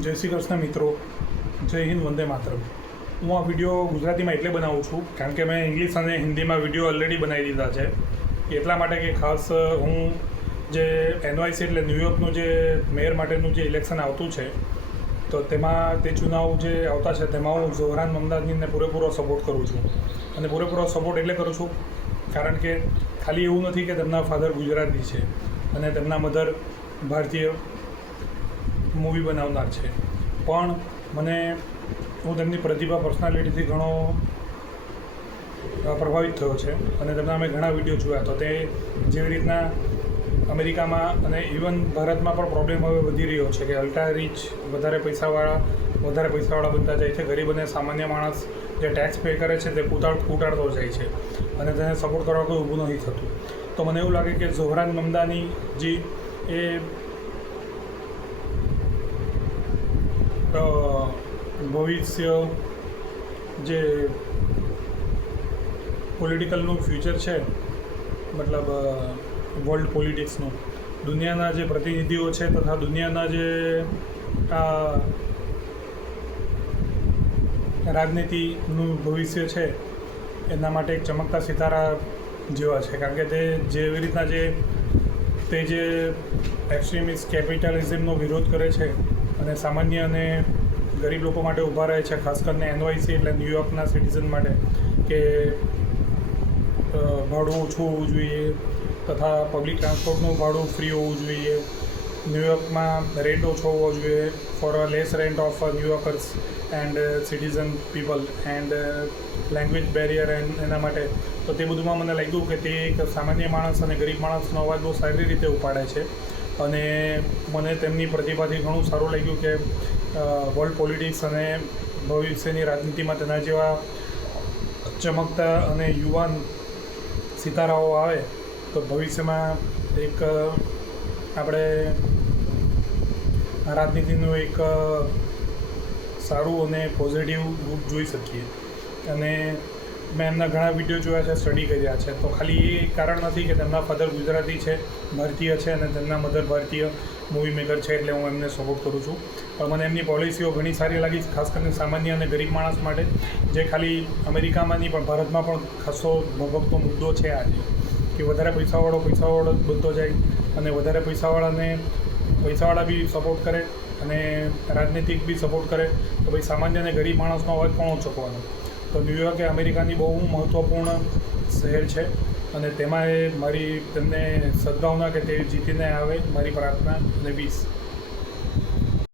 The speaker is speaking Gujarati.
જય શ્રી કૃષ્ણ મિત્રો, જય હિન્દ, વંદે માતરમ. હું આ વિડીયો ગુજરાતીમાં એટલે બનાવું છું કારણ કે મેં ઇંગ્લિશ અને હિન્દીમાં વિડીયો ઓલરેડી બનાવી દીધા છે. એટલા માટે કે ખાસ હું જે એનવાયસી એટલે ન્યૂયોર્કનું જે મેયર માટેનું જે ઇલેક્શન આવતું છે તો તેમાં તે ચુનાવ જે આવતા છે તેમાં હું ઝોહરાન મમદાદનીને પૂરેપૂરો સપોર્ટ કરું છું. અને પૂરેપૂરો સપોર્ટ એટલે કરું છું કારણ કે ખાલી એવું નથી કે તેમના ફાધર ગુજરાતી છે અને તેમના મધર ભારતીય મૂવી બનાવનાર છે, પણ હું તેમની પ્રતિભા પર્સનાલિટીથી ઘણો પ્રભાવિત થયો છે અને તેમના અમે ઘણા વિડીયો જોયા. તો તે જેવી રીતના અમેરિકામાં અને ઇવન ભારતમાં પણ પ્રોબ્લેમ હવે વધી રહ્યો છે કે અલ્ટ્રા રીચ વધારે પૈસાવાળા બનતા જાય છે. ગરીબ અને સામાન્ય માણસ જે ટેક્સ પે કરે છે તે કૂટાડતો જાય છે અને તેને સપોર્ટ કરવા કોઈ ઊભું નથી થતું. તો મને એવું લાગે કે ઝોહરાન મમદાનીજી એ ભવિષ્ય જે પોલિટિકલનું ફ્યુચર છે, મતલબ વર્લ્ડ પોલિટિક્સનું, દુનિયાના જે પ્રતિનિધિઓ છે તથા દુનિયાના જે રાજનીતિનું ભવિષ્ય છે એના માટે એક ચમકતા સિતારા જેવા છે. કારણ કે તે જેવી રીતના તે જે એક્સ્ટ્રીમિસ્ટ કેપિટલિઝમનો વિરોધ કરે છે અને સામાન્ય અને ગરીબ લોકો માટે ઊભા રહે છે, ખાસ કરીને એનવાયસી એટલે ન્યૂયોર્કના સિટીઝન માટે કે ભાડું ઓછું હોવું જોઈએ તથા પબ્લિક ટ્રાન્સપોર્ટનું ભાડું ફ્રી હોવું જોઈએ, ન્યૂયોર્કમાં રેન્ટ ઓછો હોવો જોઈએ for a less rent of New Yorkers and citizen people and language barrier એના માટે. તો તે બધુંમાં મને લાગ્યું કે તે એક સામાન્ય માણસ અને ગરીબ માણસનો અવાજ બહુ સારી રીતે ઉપાડે છે અને મને તેમની પ્રતિભાથી ઘણું સારું લાગ્યું કે વર્લ્ડ પોલિટિક્સ અને ભવિષ્યની રાજનીતિમાં તેના જેવા ચમકતા અને યુવાન સિતારાઓ આવે તો ભવિષ્યમાં એક આપણે રાજનીતિનું એક સારું અને પોઝિટિવ રૂપ જોઈ શકીએ. અને મેં એમના ઘણા વિડીયો જોયા છે, સ્ટડી કર્યા છે. તો ખાલી એ કારણ નથી કે તેમના ફાધર ગુજરાતી છે, ભારતીય છે અને તેમના મધર ભારતીય મૂવી મેકર છે એટલે હું એમને સપોર્ટ કરું છું. પણ મને એમની પોલિસીઓ ઘણી સારી લાગી, ખાસ કરીને સામાન્ય અને ગરીબ માણસ માટે, જે ખાલી અમેરિકામાં નહીં પણ ભારતમાં પણ ખાસો ભભકતો મુદ્દો છે આજે, કે વધારે પૈસાવાળો બનતો જાય અને વધારે પૈસાવાળા બી સપોર્ટ કરે અને રાજનીતિક બી સપોર્ટ કરે તો ભાઈ સામાન્ય અને ગરીબ માણસનો અવાજ કોણ ચૂકવાનો. તો ન્યૂયોર્ક એ અમેરિકાની બહુ મહત્ત્વપૂર્ણ શહેર છે અને તેમાં મારી તેમને સદભાવના કે તે જીતીને આવે, મારી પ્રાર્થના અને વીસ